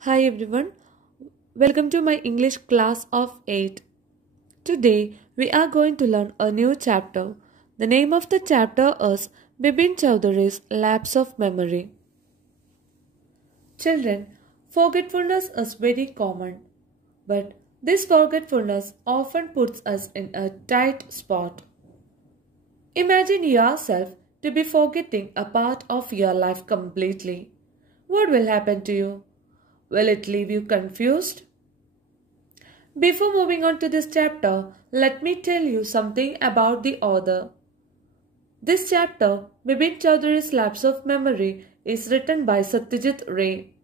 Hi everyone, welcome to my English class of 8. Today we are going to learn a new chapter. The name of the chapter is Bibin Chowdhury's Lapse of Memory. Children, forgetfulness is very common, but this forgetfulness often puts us in a tight spot. Imagine yourself to be forgetting a part of your life completely. What will happen to you? Will it leave you confused? Before moving on to this chapter, let me tell you something about the author. This chapter, Bibin Chowdhury's Lapse of Memory, is written by Satyajit Ray.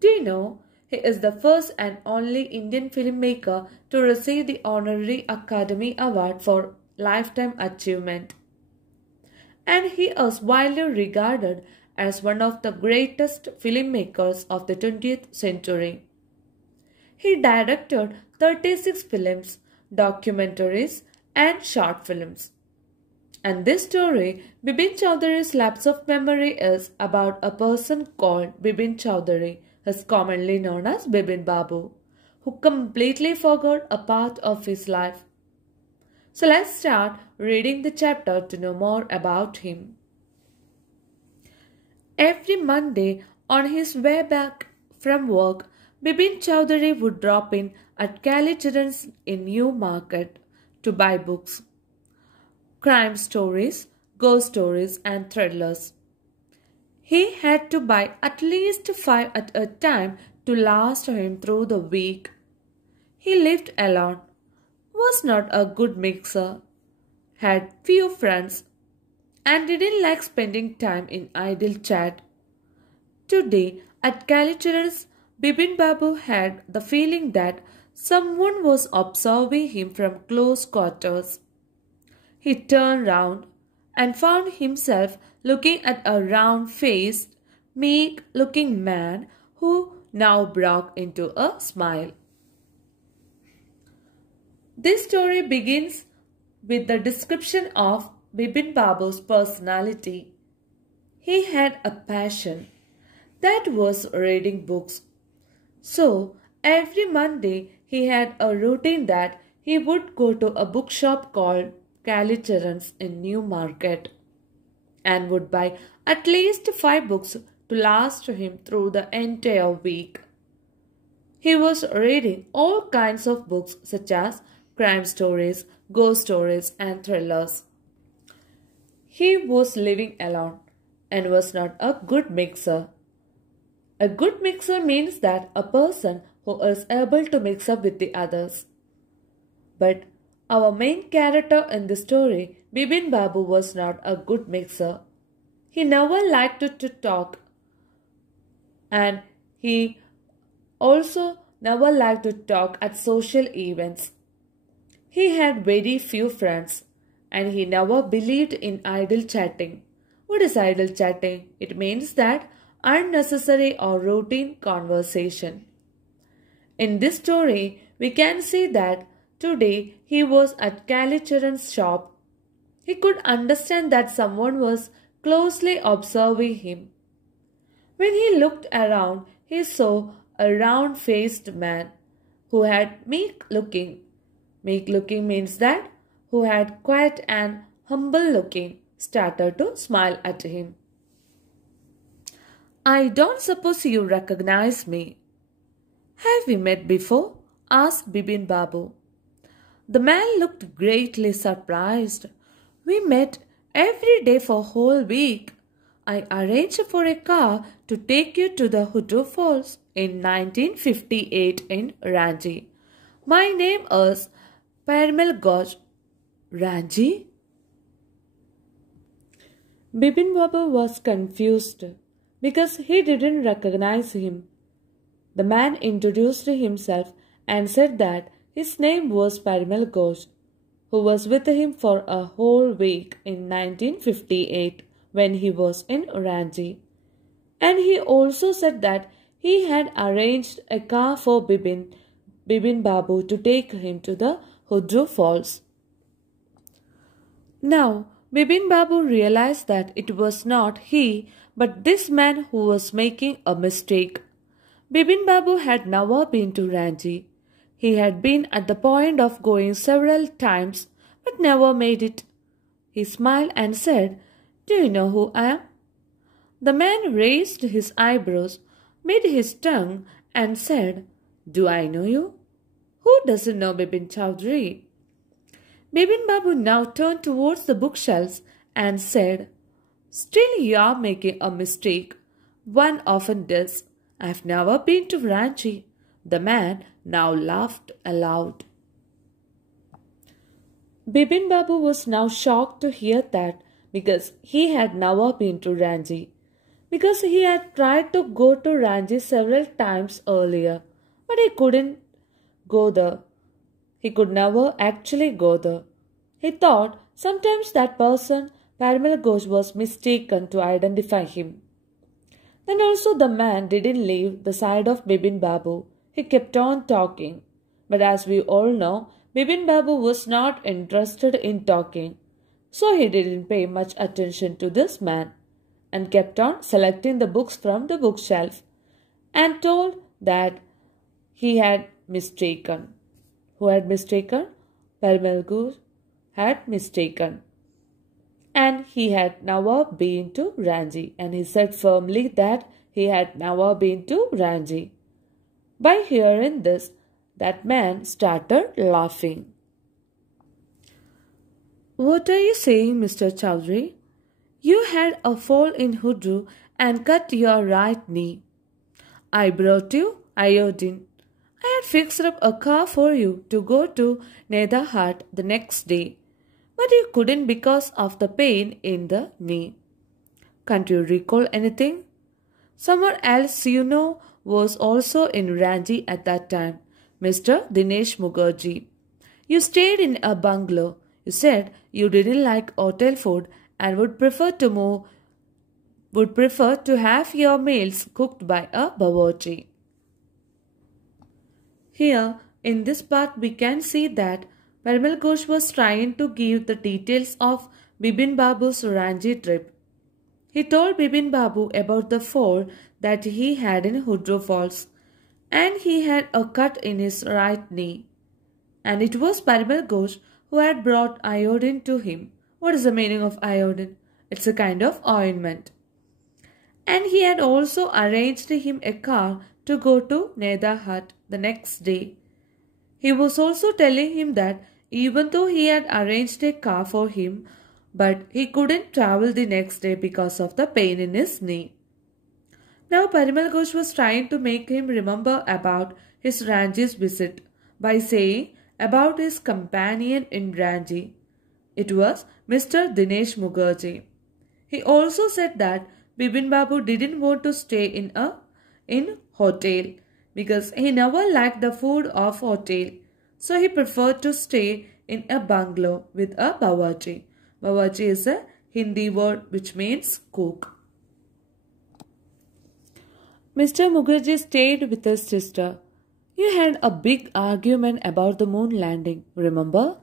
Do you know, he is the first and only Indian filmmaker to receive the Honorary Academy Award for Lifetime Achievement. And he is widely regarded as one of the greatest filmmakers of the 20th century. He directed 36 films, documentaries, and short films. And this story, Bibin Chowdhury's Lapse of Memory, is about a person called Bibin Chowdhury, who is commonly known as Bibin Babu, who completely forgot a part of his life. So let's start reading the chapter to know more about him. Every Monday, on his way back from work, Bibin Chowdhury would drop in at Kali Children's in New Market to buy books, crime stories, ghost stories, and thrillers. He had to buy at least 5 at a time to last him through the week. He lived alone, was not a good mixer, had few friends, and didn't like spending time in idle chat. Today, at Kali Children's, Bibin Babu had the feeling that someone was observing him from close quarters. He turned round and found himself looking at a round-faced, meek-looking man who now broke into a smile. This story begins with the description of Bibin Babu's personality. He had a passion, that was reading books. So, every Monday he had a routine that he would go to a bookshop called Kali Children's in New Market and would buy at least 5 books to last him through the entire week. He was reading all kinds of books such as crime stories, ghost stories, and thrillers. He was living alone and was not a good mixer. A good mixer means that a person who is able to mix up with the others. But our main character in the story, Bibin Babu, was not a good mixer. He never liked to talk, and he also never liked to talk at social events. He had very few friends, and he never believed in idle chatting. What is idle chatting? It means that unnecessary or routine conversation. In this story, we can see that today he was at Kali Children's shop. He could understand that someone was closely observing him. When he looked around, he saw a round-faced man who had meek-looking. Meek-looking means that who had quiet and humble-looking started to smile at him. "I don't suppose you recognize me." "Have we met before?" asked Bibin Babu. The man looked greatly surprised. "We met every day for a whole week. I arranged for a car to take you to the Huddu Falls in 1958 in Ranchi. My name is Parimal Ghosh." "Ranchi?" Bibin Babu was confused because he didn't recognize him. The man introduced himself and said that his name was Parimal Ghosh, who was with him for a whole week in 1958 when he was in Ranchi. And he also said that he had arranged a car for Bibin Babu to take him to the Huddu Falls. Now, Bibin Babu realized that it was not he, but this man who was making a mistake. Bibin Babu had never been to Ranchi. He had been at the point of going several times but never made it. He smiled and said, "Do you know who I am?" The man raised his eyebrows, bit his tongue, and said, "Do I know you? Who doesn't know Bibin Chowdhury?" Bibin Babu now turned towards the bookshelves and said, "Still you are making a mistake. One often does. I've never been to Ranchi." The man now laughed aloud. Bibin Babu was now shocked to hear that because he had never been to Ranchi. Because he had tried to go to Ranchi several times earlier, but he couldn't go there. He could never actually go there. He thought sometimes that person, Parimal Ghosh, was mistaken to identify him. Then also the man didn't leave the side of Bibin Babu. He kept on talking. But as we all know, Bibin Babu was not interested in talking. So he didn't pay much attention to this man and kept on selecting the books from the bookshelf and told that he had mistaken. Who had mistaken? Parimal Ghosh had mistaken. And he had never been to Ranchi, and he said firmly that he had never been to Ranchi. By hearing this, that man started laughing. "What are you saying, Mr. Chowdhury? You had a fall in Hudru and cut your right knee. I brought you iodine. I had fixed up a car for you to go to Nedahat the next day, but you couldn't because of the pain in the knee. Can't you recall anything? Someone else you know was also in Ranchi at that time, Mr. Dinesh Mukherjee. You stayed in a bungalow. You said you didn't like hotel food and would prefer to have your meals cooked by a bawarchi." Here, in this part, we can see that Parimal Ghosh was trying to give the details of Bibin Babu's Ranchi trip. He told Bibin Babu about the fall that he had in Hudru Falls, and he had a cut in his right knee. And it was Parimal Ghosh who had brought iodine to him. What is the meaning of iodine? It's a kind of ointment. And he had also arranged him a car to go to Nedahat the next day. He was also telling him that even though he had arranged a car for him, but he couldn't travel the next day because of the pain in his knee. Now Parimal Ghosh was trying to make him remember about his Ranchi's visit by saying about his companion in Ranchi. It was Mr. Dinesh Mukherjee. He also said that Bibin Babu didn't want to stay in a hotel because he never liked the food of hotel. So he preferred to stay in a bungalow with a bawarchi. Bawarchi is a Hindi word which means cook. Mr. Mukherjee stayed with his sister. You had a big argument about the moon landing, remember?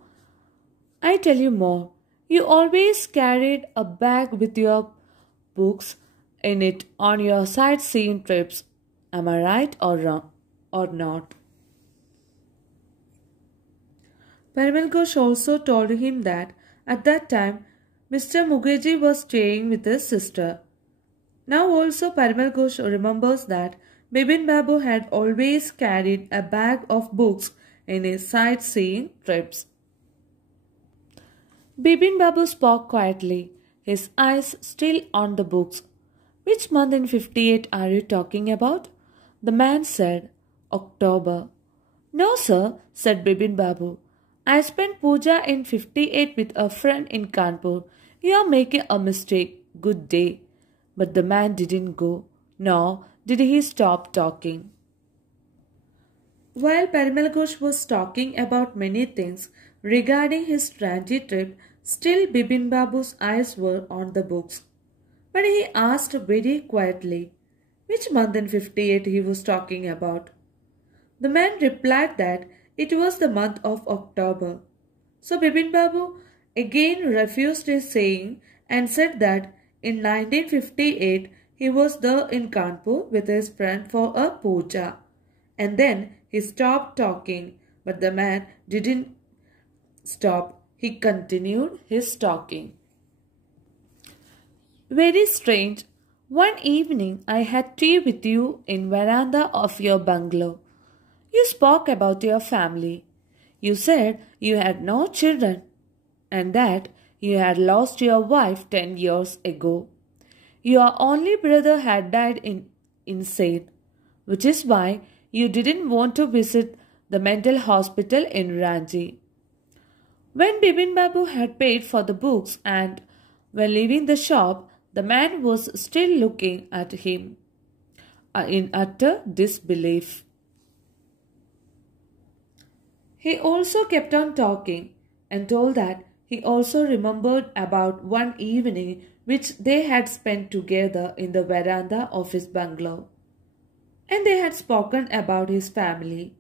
I tell you more. You always carried a bag with your books in it on your sightseeing trips. Am I right or wrong or not? Parimal Ghosh also told him that at that time Mr. Mukherjee was staying with his sister. Now also Parimal Ghosh remembers that Bibin Babu had always carried a bag of books in his sightseeing trips. Bibin Babu spoke quietly, his eyes still on the books. Which month in 58 are you talking about? The man said, October. No, sir, said Bibin Babu. I spent puja in 58 with a friend in Kanpur. You are making a mistake. Good day. But the man didn't go, nor did he stop talking. While Parimal Ghosh was talking about many things regarding his Ranchi trip, still Bibin Babu's eyes were on the books. But he asked very quietly which month in 58 he was talking about. The man replied that it was the month of October. So Bibin Babu again refused his saying and said that in 1958 he was there in Kanpur with his friend for a puja. And then he stopped talking, but the man didn't stop. He continued his talking. Very strange. One evening I had tea with you in veranda of your bungalow. You spoke about your family. You said you had no children and that you had lost your wife 10 years ago. Your only brother had died insane, which is why you didn't want to visit the mental hospital in Ranchi. When Bibin Babu had paid for the books and when leaving the shop, the man was still looking at him in utter disbelief. He also kept on talking and told that he also remembered about one evening which they had spent together in the veranda of his bungalow. And they had spoken about his family.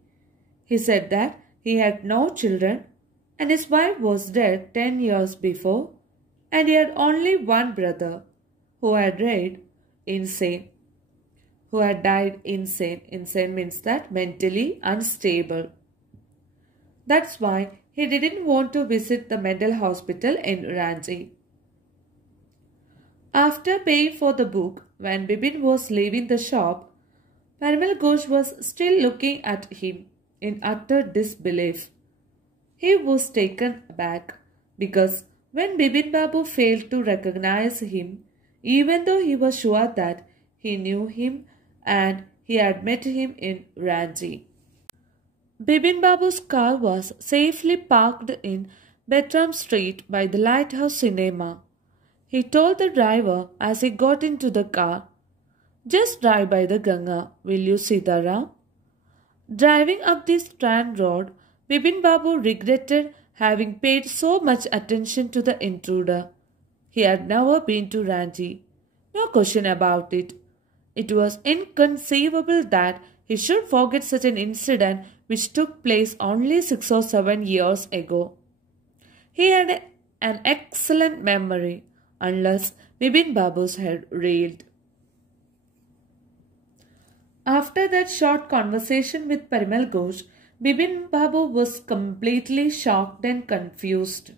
He said that he had no children and his wife was dead 10 years before and he had only one brother who had died insane. Insane means that mentally unstable. That's why he didn't want to visit the mental hospital in Ranchi. After paying for the book, when Bibin was leaving the shop, Parimal Ghosh was still looking at him in utter disbelief. He was taken aback because when Bibin Babu failed to recognize him, even though he was sure that he knew him and he had met him in Ranchi. Bibin Babu's car was safely parked in Bertram Street by the Lighthouse Cinema. He told the driver as he got into the car, "Just drive by the Ganga, will you, Sitaram?" Driving up the Strand Road, Bibin Babu regretted having paid so much attention to the intruder. He had never been to Ranchi. No question about it. It was inconceivable that he should forget such an incident which took place only 6 or 7 years ago. He had an excellent memory, unless Bibin Babu's head reeled. After that short conversation with Parimal Ghosh, Bibin Babu was completely shocked and confused.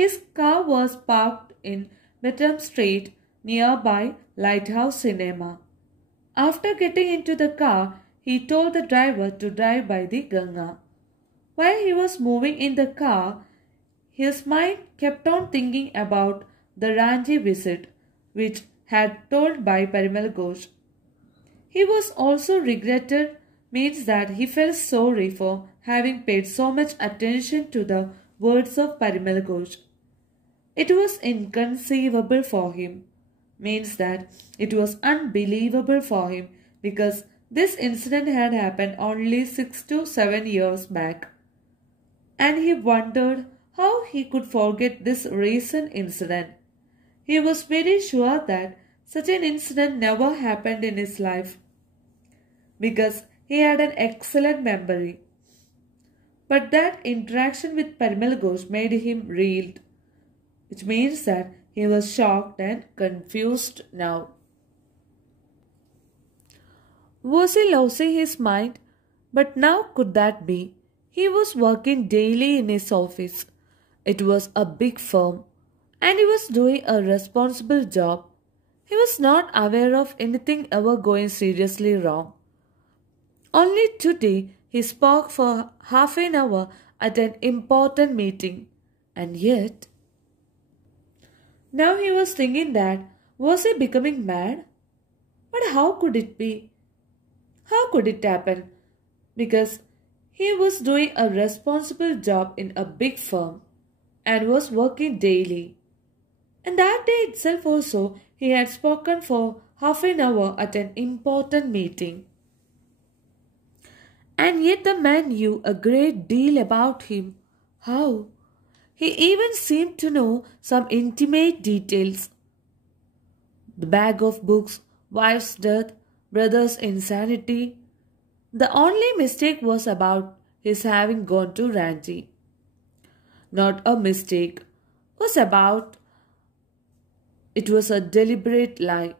His car was parked in Bertram Street nearby Lighthouse Cinema. After getting into the car, he told the driver to drive by the Ganga. While he was moving in the car, his mind kept on thinking about the Ranchi visit, which had told by Parimal Ghosh. He was also regretted means that he felt sorry for having paid so much attention to the words of Parimal Ghosh. It was inconceivable for him, means that it was unbelievable for him because this incident had happened only 6 to 7 years back. And he wondered how he could forget this recent incident. He was very sure that such an incident never happened in his life because he had an excellent memory. But that interaction with Parimal Ghosh made him reeled, which means that he was shocked and confused now. Was he losing his mind? But now could that be? He was working daily in his office. It was a big firm and he was doing a responsible job. He was not aware of anything ever going seriously wrong. Only today he spoke for half an hour at an important meeting, and yet now he was thinking that was he becoming mad? But how could it be? How could it happen? Because he was doing a responsible job in a big firm and was working daily. And that day itself also he had spoken for half an hour at an important meeting. And yet the man knew a great deal about him. How? He even seemed to know some intimate details. The bag of books, wife's death, brother's insanity. The only mistake was about his having gone to Ranchi. Not a mistake. It was a deliberate lie.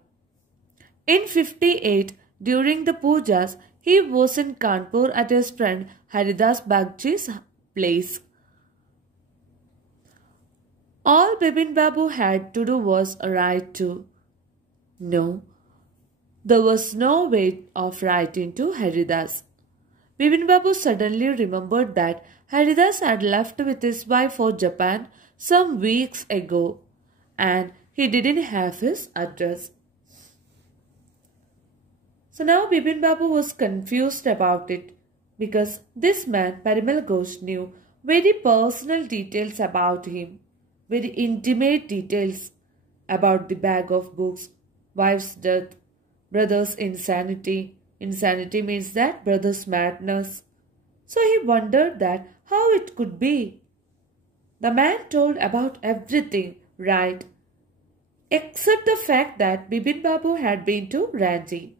In 58, during the pujas, he was in Kanpur at his friend Haridas Bagchi's place. All Bipin Babu had to do was write to. No, there was no way of writing to Haridas. Bipin Babu suddenly remembered that Haridas had left with his wife for Japan some weeks ago and he didn't have his address. So now Bipin Babu was confused about it because this man Parimal Ghosh knew very personal details about him, very intimate details about the bag of books, wife's death, brother's insanity. Insanity means that brother's madness. So he wondered that how it could be. The man told about everything, right, except the fact that Bipin Babu had been to Ranchi.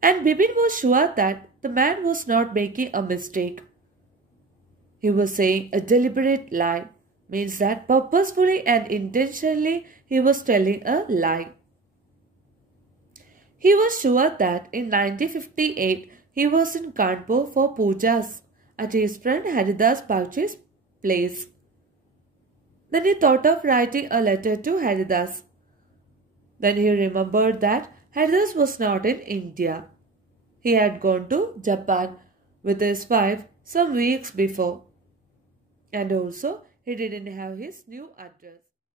And Bipin was sure that the man was not making a mistake. He was saying a deliberate lie, means that purposefully and intentionally he was telling a lie. He was sure that in 1958 he was in Kanpur for pujas at his friend Haridas Bagchi's place. Then he thought of writing a letter to Haridas. Then he remembered that Haridas was not in India. He had gone to Japan with his wife some weeks before. And also he didn't have his new address.